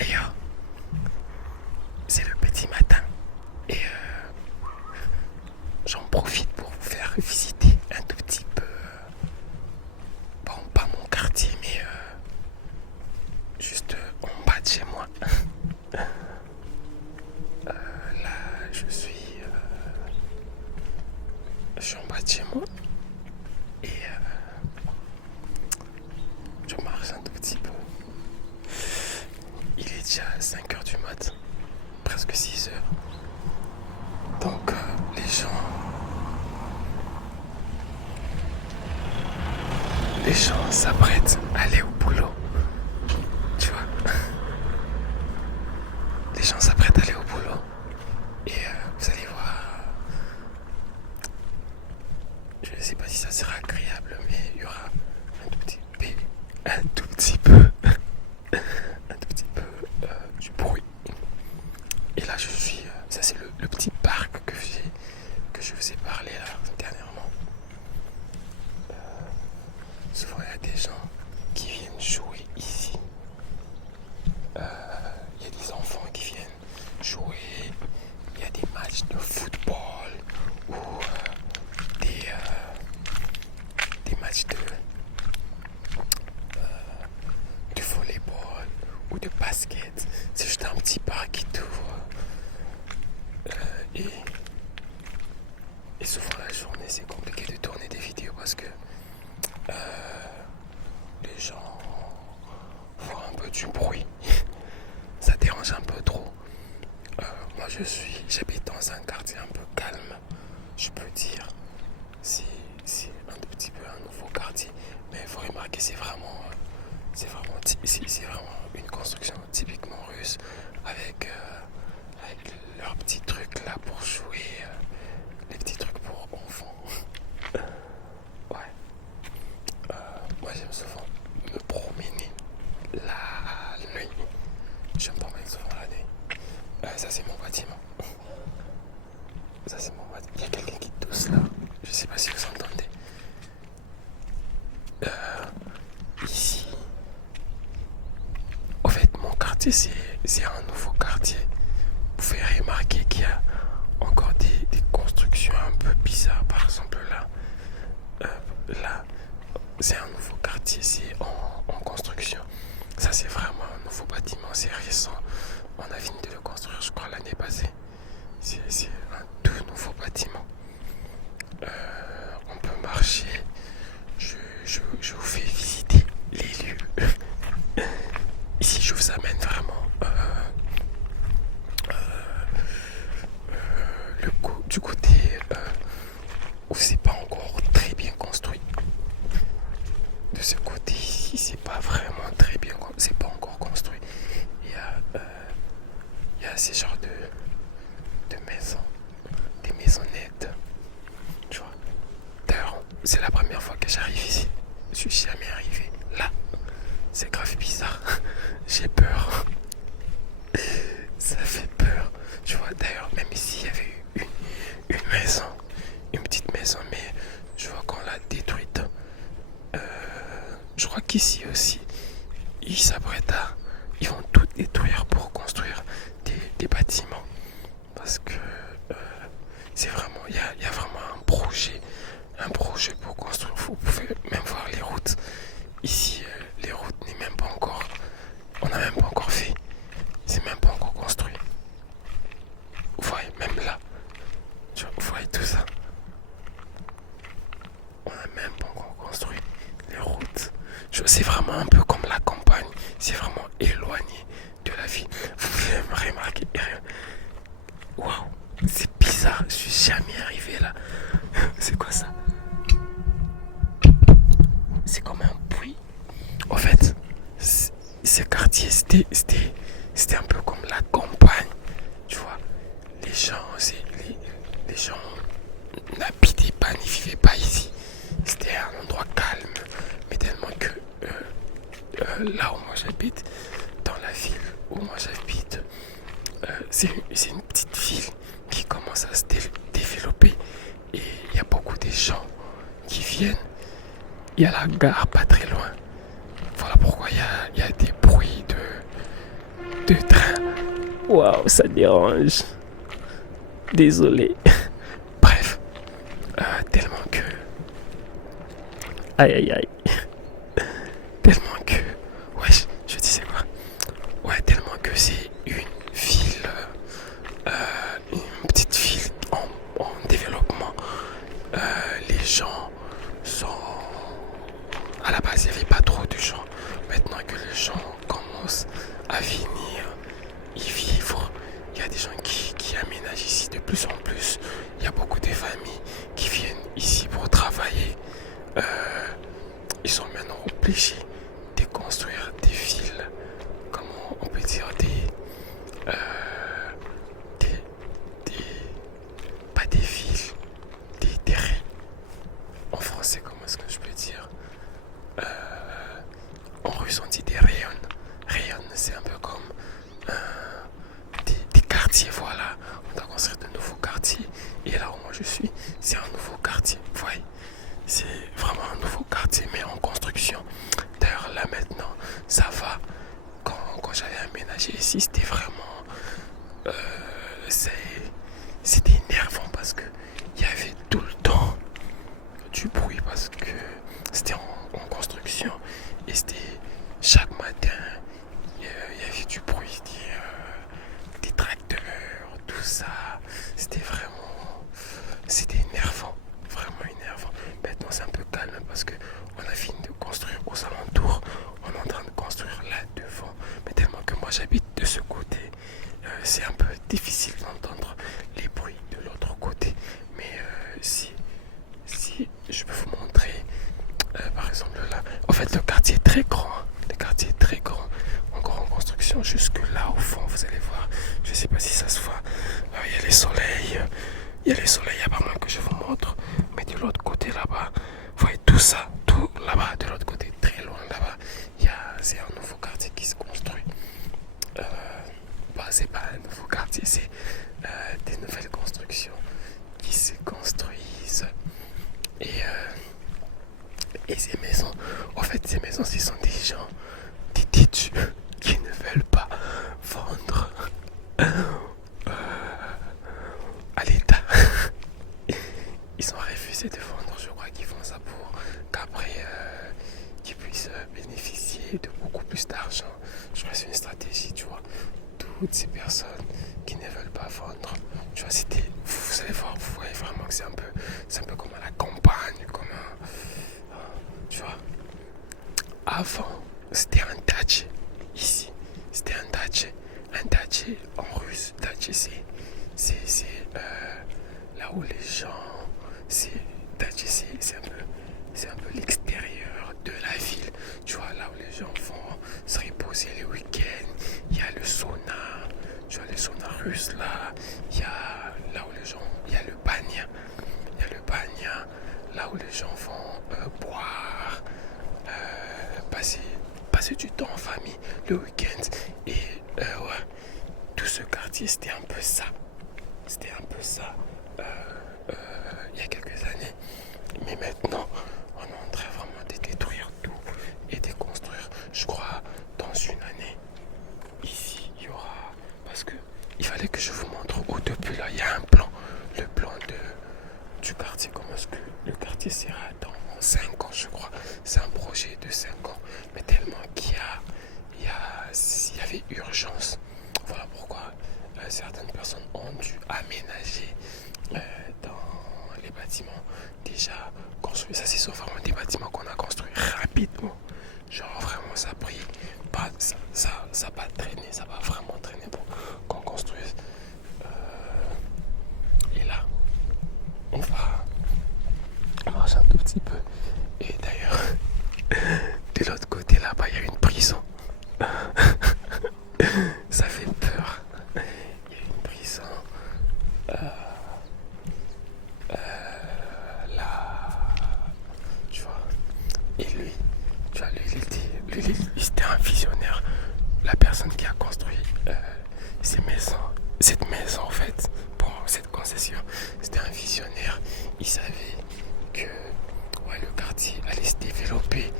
Et c'est le petit matin. Et j'en profite pour vous faire visiter un tout petit peu. Bon, pas mon quartier, mais juste en bas de chez moi. Là, je suis en bas de chez moi. Et je marche un tout petit peu. Il est déjà 5h du mat, presque 6h. Donc les gens s'apprêtent à aller au boulot. Tu vois, les gens s'apprêtent à aller au boulot. Et vous allez voir, je ne sais pas si ça sera agréable, mais il y aura un tout petit peu du bruit. Et là, ça c'est le petit parc que je vous ai parlé là dernièrement. Souvent, il y a des gens qui viennent jouer ici. Il y a des enfants qui viennent jouer. Il y a des matchs de football ou des matchs de volleyball ou de basket. C'est juste un petit parc qui t'ouvre. Et souvent la journée, c'est compliqué de tourner des vidéos parce que les gens font un peu du bruit. Ça dérange un peu trop. Moi, j'habite dans un quartier un peu calme, je peux dire. C'est un tout petit peu un nouveau quartier, mais il faut remarquer, c'est vraiment une construction typiquement russe avec leurs petits trucs là pour jouer, les petits trucs pour enfants. Ouais. Moi, j'aime souvent me promener la nuit. Je me promène souvent la nuit. Ça, c'est mon bâtiment. Il y a quelqu'un qui tousse là. Je sais pas si vous entendez. Ici. Au fait, mon quartier, c'est un nouveau quartier. Vous pouvez remarquer qu'il y a encore des constructions un peu bizarres. Par exemple, là, c'est un nouveau quartier, c'est en construction. Ça, c'est vraiment un nouveau bâtiment, c'est récent. On a fini de le construire, je crois, l'année passée. C'est un tout nouveau bâtiment. On peut marcher. Je vous fais visiter les lieux. Ici, je vous amène vraiment du côté où c'est pas encore très bien construit. De ce côté ici, c'est pas vraiment très bien, c'est pas encore construit. Il y a ces genres de maisons, des maisonnettes. Tu vois. D'ailleurs, c'est la première fois que j'arrive ici. Je suis jamais arrivé là. C'est grave bizarre. J'ai peur. Ça fait peur. Tu vois, d'ailleurs, même ici, il y avait une maison, une petite maison, mais je vois qu'on l'a détruite. Je crois qu'ici aussi, ils vont tout détruire pour construire des bâtiments. Parce que c'est vraiment, il y a vraiment un projet pour construire. Vous pouvez même voir les routes. Ici, les routes n'est même pas encore, on n'a même pas encore fait. C'est même pas encore construit. Vous voyez, même là, vous voyez tout ça. On n'a même pas encore construit les routes. C'est vraiment un peu comme la campagne. C'est vraiment éloigné de la ville. Vous pouvez me remarquer. Waouh, c'est bizarre. Je suis jamais arrivé là. C'est quoi ça? C'est comme un puits. En fait, ce quartier, c'était un peu comme la campagne. Tu vois, les gens n'habitaient pas, n'y vivaient pas ici. C'était un endroit calme, mais tellement que là où moi j'habite, dans la ville où moi j'habite, c'est une petite ville qui commence à se développer et il y a beaucoup de gens qui viennent. Il y a la gare pas très loin. Voilà pourquoi il y a des bruits de train. Waouh, ça dérange. Désolé. Bref, tellement que... Aïe, aïe, aïe. Tellement que... Ouais, je disais quoi? Ouais, tellement que c'est une ville... une petite ville en développement. Les gens sont... À la base, il n'y avait pas trop de gens. Maintenant que les gens commencent à venir y vivre, il y a des gens qui aménagent ici de plus en plus. Il y a beaucoup de familles qui viennent ici pour travailler. Ils sont maintenant obligés de construire des villes, comment on peut dire, pas des villes, des terrains. En français, comment est-ce que je peux dire? En russe, on dit des rayons. Rayons, c'est un peu comme des quartiers, voilà. On doit construire de nouveaux quartiers. Et là où moi je suis, c'est un nouveau quartier. Vous voyez, c'est vraiment un nouveau quartier, mais en construction. D'ailleurs, là maintenant, ça va. Quand j'avais aménagé ici, c'était vraiment... c'était énervant parce que il y avait tout le temps du bruit parce que c'était en construction et c'était chaque matin il y avait du bruit, des tracteurs, tout ça. C'était énervant, vraiment énervant. Maintenant c'est un peu calme parce que on a fini de construire aux alentours, on est en train de construire là devant, mais tellement que moi j'habite de ce côté, c'est un peu difficile d'entendre les bruits de l'autre côté. Mais si je peux vous montrer, par exemple là, en fait le quartier est très grand, encore en construction, jusque là au fond, vous allez voir, je sais pas si ça se voit, il y a les soleils, il y a pas mal que je vous montre, mais de l'autre côté là-bas, vous voyez tout ça, tout là-bas, de l'autre côté, très loin là-bas, c'est un nouveau quartier qui se construit. C'est pas un nouveau quartier, c'est des nouvelles constructions qui se construisent. Et ces maisons, en fait, ce sont des gens, des têtus qui ne veulent pas vendre à l'État. Ils ont refusé de vendre, je crois qu'ils font ça pour qu'après qu'ils puissent bénéficier de beaucoup plus d'argent. Je crois que c'est une stratégie, tu vois. Toutes ces personnes qui ne veulent pas vendre, tu vois, vous allez voir, vous voyez vraiment que c'est un peu comme à la campagne, tu vois. Avant, c'était un dache ici, c'était un dache en russe. Dache, c'est là où les gens, c'est un peu l'extérieur de la ville, tu vois, là où les gens vont se reposer les week-ends. Il y a le sauna, tu vois, le sauna russe là. Il y a là où les gens, il y a le banya, là où les gens vont boire, passer du temps en famille le week-end. Et ouais, tout ce quartier, c'était un peu ça. Il y a quelques années. Mais maintenant, on est en train vraiment de détruire tout et de construire. Je crois dans une année, ici, il y aura... Parce que il fallait que je vous montre où depuis là, il y a un plan. Le plan du quartier. Comment est-ce que le quartier sera dans 5 ans, je crois. C'est un projet de 5 ans. Mais tellement qu'il y avait urgence. Voilà pourquoi certaines personnes ont dû aménager dans les bâtiments déjà construits. Ça, ce sont vraiment des bâtiments qu'on a construits rapidement. Genre vraiment, ça a pris pas, ça a pas traîné, ça va vraiment traîner pour qu'on construise. Et là, on va marcher un tout petit peu. Et d'ailleurs, de l'autre côté là-bas, il y a une prison. Ça fait peur. Il y a une prison. Là, tu vois. Et lui, tu vois, lui, c'était un visionnaire. La personne qui a construit cette maison en fait, pour cette concession, c'était un visionnaire. Il savait que ouais, le quartier allait se développer.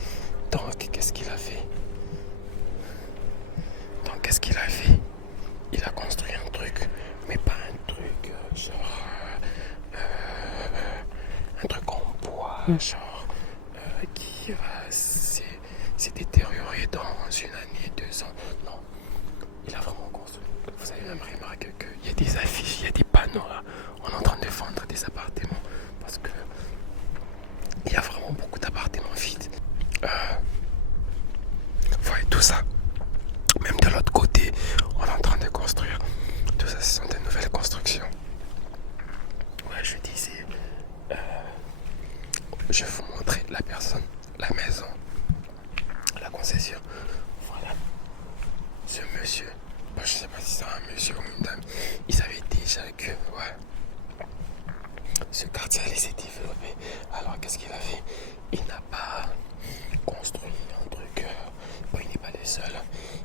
Donc, qu'est-ce qu'il a fait? il a construit un truc, mais pas un truc genre un truc en bois, genre qui va s'est détérioré dans une année, 2 ans. Non, il a vraiment construit. Vous avez même remarqué qu'il y a des affiches, il y a des panneaux là. On est en train de vendre des appartements parce que il y a vraiment beaucoup d'appartements vides. Ouais, tout ça. Même de l'autre côté, on est en train de construire. Tout ça, ce sont des nouvelles constructions. Ouais, je disais, je vais vous montrer la personne, la maison, la concession. Voilà. Ce monsieur, bon, je sais pas si c'est un monsieur ou une dame, il savait déjà que, ouais, ce quartier allait s'est développé. Alors, qu'est-ce qu'il a fait? Il n'a pas construit un truc. Bon, il n'est pas le seul.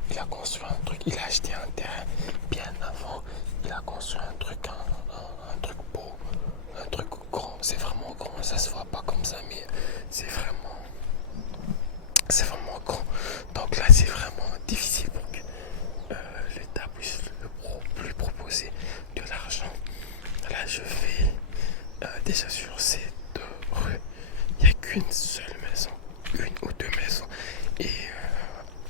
Il a construit un truc. Il a acheté un terrain bien avant. Il a construit un truc, un truc beau, un truc grand. C'est vraiment grand. Ça se voit pas comme ça, mais c'est vraiment grand. Donc là, c'est vraiment difficile pour que l'État puisse lui proposer de l'argent. Là, je vais déjà sur ces 2 rues. Il n'y a qu'une seule maison, une ou 2 maisons. Et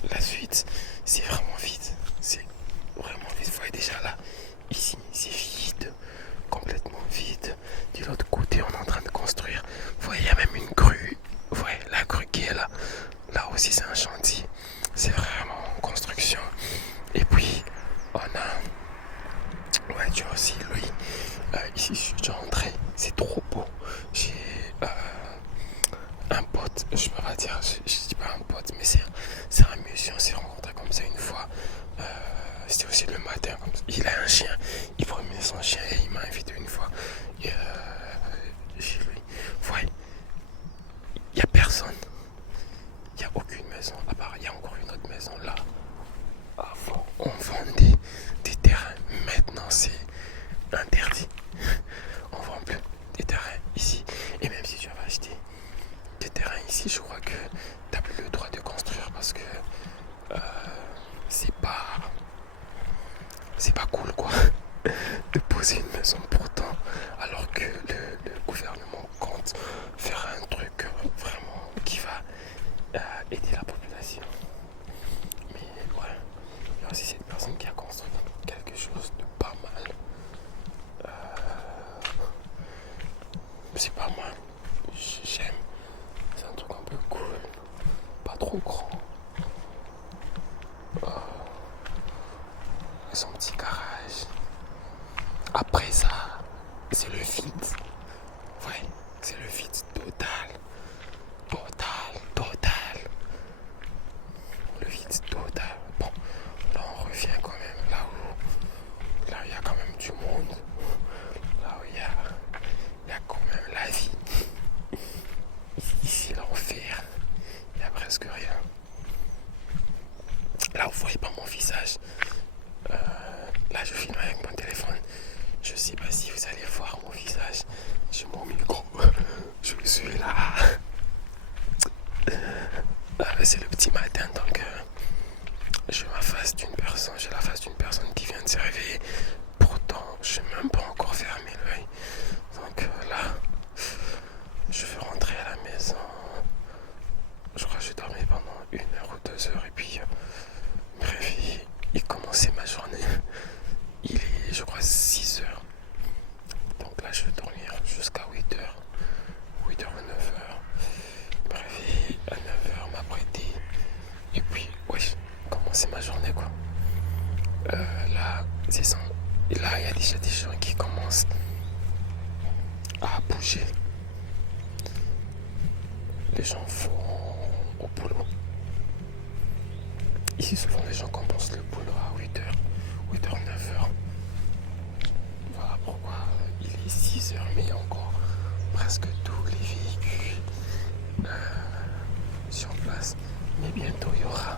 la suite, c'est vraiment vide. C'est vraiment vide. Vous voyez déjà là, ici, c'est vide, complètement vide. De l'autre côté, on est en train de construire. Vous voyez, il y a même une grue. Vous voyez, la grue qui est là. Là aussi, c'est un chantier. C'est vraiment en construction. Et puis, on a... Ouais, tu vois aussi, lui. Ici, je suis déjà entré. C'est trop beau. J'ai... un pote, je peux pas dire, je dis pas un pote, mais c'est un monsieur, on s'est rencontré comme ça une fois. C'était aussi le matin, comme ça. Il a un chien, il promenait son chien et il m'a invité une fois chez lui. Ouais, il n'y a personne, il n'y a aucune maison, à part il y a encore une autre maison là. Avant, on vendait des terrains, maintenant c'est interdit. On vend plus des terrains ici, et même si tu avais acheté des terrains ici, je crois que tu n'as plus le droit de construire parce que c'est pas cool quoi de poser une maison pourtant, alors que le gouvernement compte faire un truc vraiment qui va aider la population. Mais ouais, il y a aussi cette personne qui a construit quelque chose de pas mal. C'est pas mal, j'aime. C'est un truc un peu cool, pas trop grand. Son petit garage. Après ça, c'est le vide. Ouais, c'est le vide total. Total. Le vide total. Bon, là on revient quand même là où il y a quand même du monde. Là où il y a quand même la vie. Ici, l'enfer. Il n'y a presque rien. Là, vous voyez pas mon visage. Là, je filme avec mon téléphone. Je sais pas si vous allez voir mon visage. J'ai mon micro. Je suis là. C'est le petit matin, donc j'ai la face d'une personne qui vient de se réveiller. Pourtant, je n'ai même pas encore fermé l'œil. Donc là, je vais rentrer à la maison. Je crois que je dormais pendant 1 heure ou 2 heures et puis me réveiller et commencer ma journée. Il est, je crois, 6 heures. Donc là, je vais dormir jusqu'à 8 heures. 8 heures ou 9 heures. Me réveiller à 9 heures, m'apprêter. Et puis, ouais, commencer ma journée, quoi. Là, c'est ça. Et là, il y a déjà des gens qui commencent à bouger. Les gens vont au boulot. Ici, souvent, les gens commencent le boulot à 8 heures, 8 heures, 9 heures. Voilà pourquoi il est 6 heures, mais il y a encore presque tous les véhicules sur place. Mais bientôt, il y aura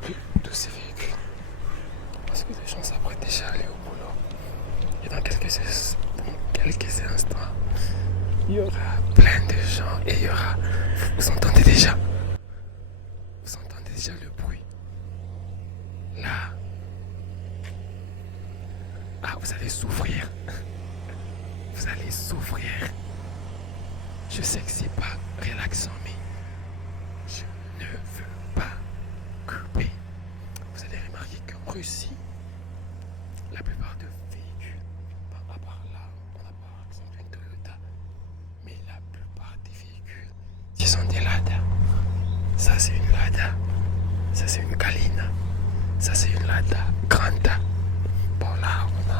plus de ces véhicules. Parce que les gens s'apprêtent déjà à aller au boulot. Et dans quelques instants, il y aura plein de gens et il y aura... Vous entendez déjà le bruit. Là. Ah, vous allez souffrir. Vous allez souffrir. Je sais que c'est pas relaxant, mais je ne veux pas couper. Vous allez remarquer qu'en Russie, la plupart des véhicules, à part là, on a par exemple une Toyota, mais la plupart des véhicules, ce sont des Lada. Ça c'est une Lada, ça c'est une Kalina, ça c'est une Lada Granta. Bon là on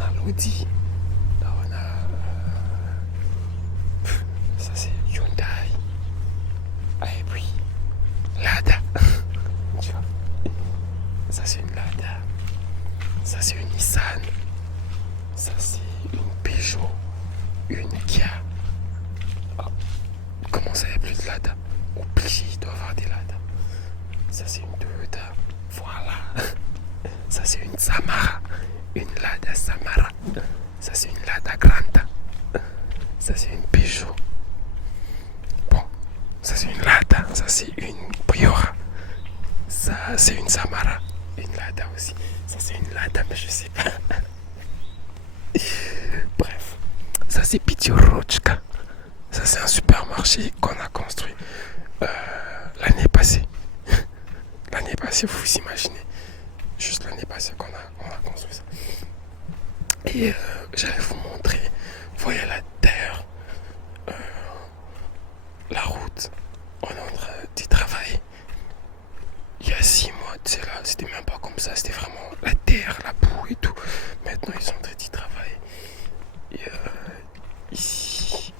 a l'Audi, là on a ça c'est Hyundai, et puis Lada. Tu vois, ça c'est une Lada, ça c'est une Nissan, ça c'est une Peugeot, une Kia. Oh, comment ça, il n'y a plus de Lada? Obligé, il doit y avoir des Lada. Ça c'est une Toyota, voilà. Ça c'est une Samara, une Lada Samara. Ça c'est une Lada Granta. Ça c'est une Peugeot. Bon, ça c'est une Lada, ça c'est une Priora. Ça c'est une Samara, une Lada aussi. Ça c'est une Lada, mais je sais pas. Bref, ça c'est Pitiorochka. Ça c'est un supermarché qu'on a construit l'année passée. L'année passée, vous vous imaginez. Juste l'année passée qu'on a construit ça. Et j'allais vous montrer. Vous voyez la terre, la route. On est en train d'y travailler. Il y a 6 mois, tu sais là, c'était même pas comme ça. C'était vraiment la terre, la boue et tout. Maintenant, ils sont en train d'y travailler. Et ici,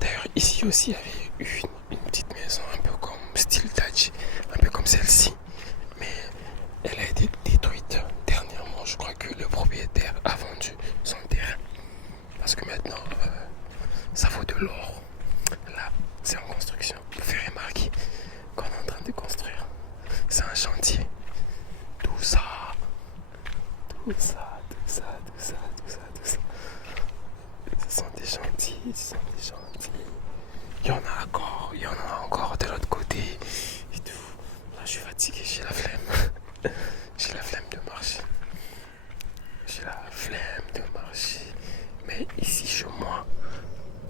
d'ailleurs, ici aussi, il y avait une petite maison un peu comme style Dutch, un peu comme celle-ci. Mais elle a été détruite dernièrement. Je crois que le propriétaire a vendu son terrain. Parce que maintenant, ça vaut de l'or. Là, c'est en construction. Vous verrez remarquer qu'on est en train de construire. C'est un chantier. Tout ça. Ce sont des chantiers. Il y en a encore de l'autre côté. Et tout. Là, je suis fatigué, j'ai la flemme. J'ai la flemme de marcher. Mais ici, chez moi,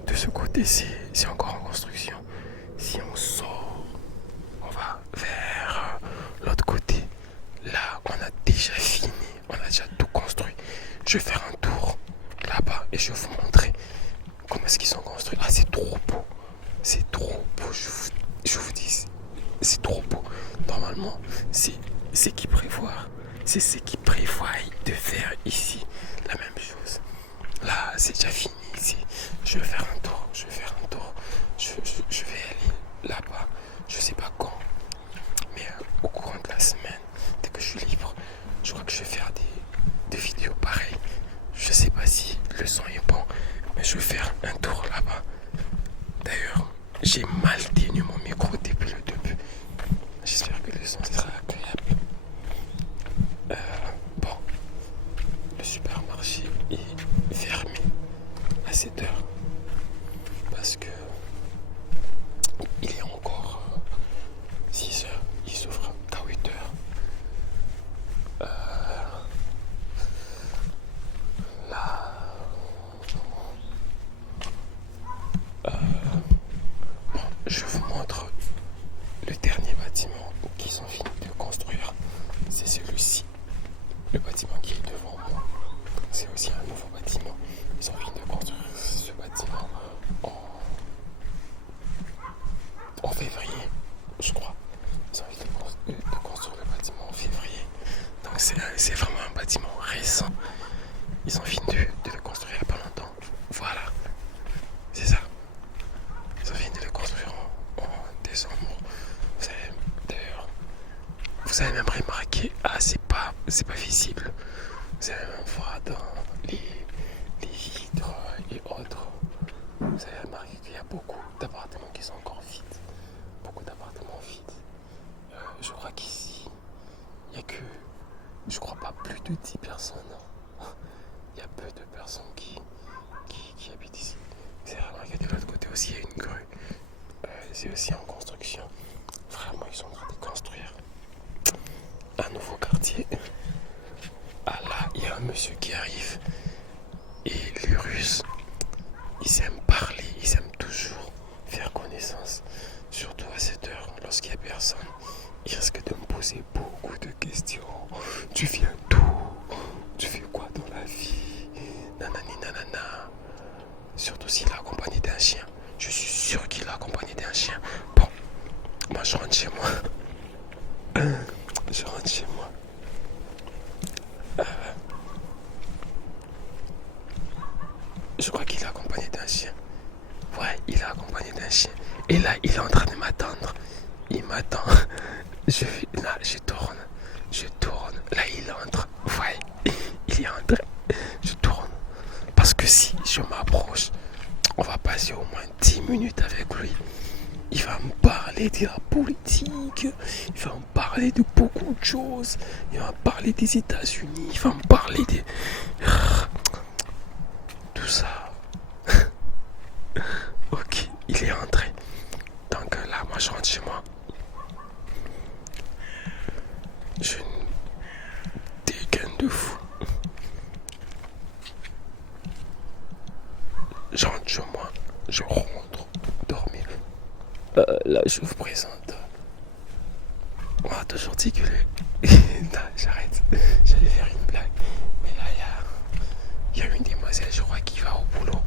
de ce côté, c'est encore en construction. Si on sort, on va vers l'autre côté. Là, on a déjà fini. On a déjà tout construit. Je vais faire un tour là-bas et je vais vous montrer comment est-ce qu'ils sont construits. Ah, c'est trop beau. C'est trop beau. Je vous dis, c'est trop beau. Normalement, c'est qui prévoit. C'est ce qui prévoit de faire ici la même chose. Là, c'est déjà fini ici. Je vais faire un tour. Je vais aller là-bas. Je sais pas quand. Mais au courant de la semaine, dès que je suis libre, je crois que je vais faire des vidéos pareilles. Je sais pas si le son est bon, mais je vais faire un tour là-bas. D'ailleurs, j'ai mal tenu mon micro depuis le début. J'espère que le son sera agréable. Bon, le supermarché est fermé à 7 heures parce que il est encore 6 heures. Il s'ouvre qu'à 8 heures. Là, je vous montre le dernier bâtiment qu'ils ont fini de construire. C'est celui-ci. Le bâtiment qui est devant moi. C'est aussi un nouveau bâtiment. Ils ont fini de construire ce bâtiment en février, je crois. Ils ont fini de construire le bâtiment en février. Donc c'est vraiment un bâtiment récent. Ils ont fini de le construire il n'y a pas longtemps. Voilà. C'est ça. Ils ont fini de le construire en décembre. D'ailleurs, vous avez même remarqué, c'est pas visible. Vous allez même voir dans les vitres et autres. Vous avez remarqué qu'il y a beaucoup d'appartements qui sont encore vides. Beaucoup d'appartements vides. Je crois qu'ici, il n'y a que, je crois pas, plus de 10 personnes. Il y a peu de personnes qui habitent ici. Vous avez remarqué de l'autre côté aussi, il y a une grue. C'est aussi en construction. Vraiment, ils sont en train de construire. posé beaucoup de questions. Tu viens d'où? Tu fais quoi dans la vie? Nanani nanana. Surtout s'il est accompagné d'un chien. Je suis sûr qu'il est accompagné d'un chien. Bon, moi je rentre chez moi. Je rentre chez moi. Je crois qu'il est accompagné d'un chien. Ouais, il est accompagné d'un chien. Et là, il est en train de m'attendre. Il m'attend. Là, je tourne. Là, il entre. Ouais, il est entré. Je tourne. Parce que si je m'approche, on va passer au moins 10 minutes avec lui. Il va me parler de la politique. Il va me parler de beaucoup de choses. Il va me parler des États-Unis. Il va me parler de tout ça. Ok, il est entré. Donc là, moi, je rentre chez moi. Je dégaine de fou. Je rentre chez moi. Je rentre dormir. Là, je vous présente. On va toujours dit que non, j'arrête. J'allais faire une blague. Mais là, il y a une demoiselle, je crois, qui va au boulot.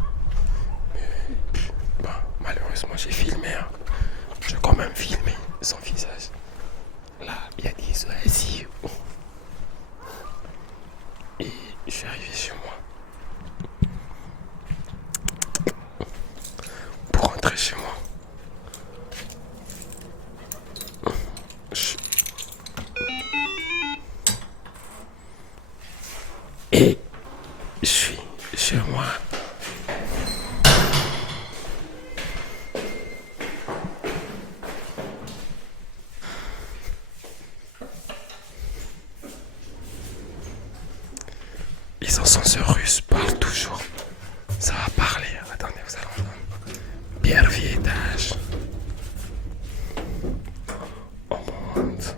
Bon, malheureusement, j'ai filmé. Hein. J'ai quand même filmé son visage. Là, il y a des oiseaux. Et je suis arrivé chez moi. Pour rentrer chez moi. Et je suis chez moi. Les ascenseurs russes parlent toujours. Ça va parler. Attendez, vous allez entendre. Bienvenue étage. On monte.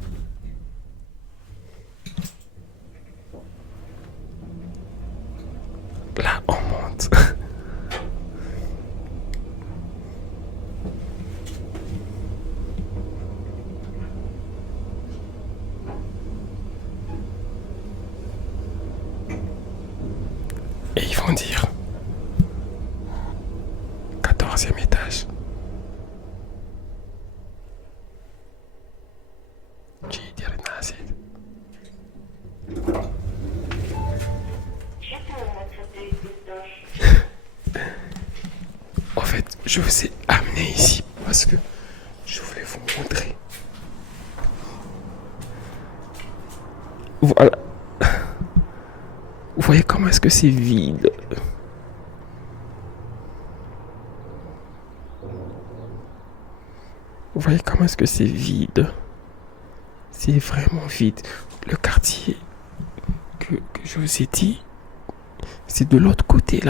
Là, on monte. Et ils vont dire 14e étage. Qui dirait Nazid. En fait, je vous ai amené ici parce que je voulais vous montrer. Voilà. Vous voyez comment est-ce que c'est vide? Vous voyez comment est-ce que c'est vide? C'est vraiment vide. Le quartier que je vous ai dit, c'est de l'autre côté là.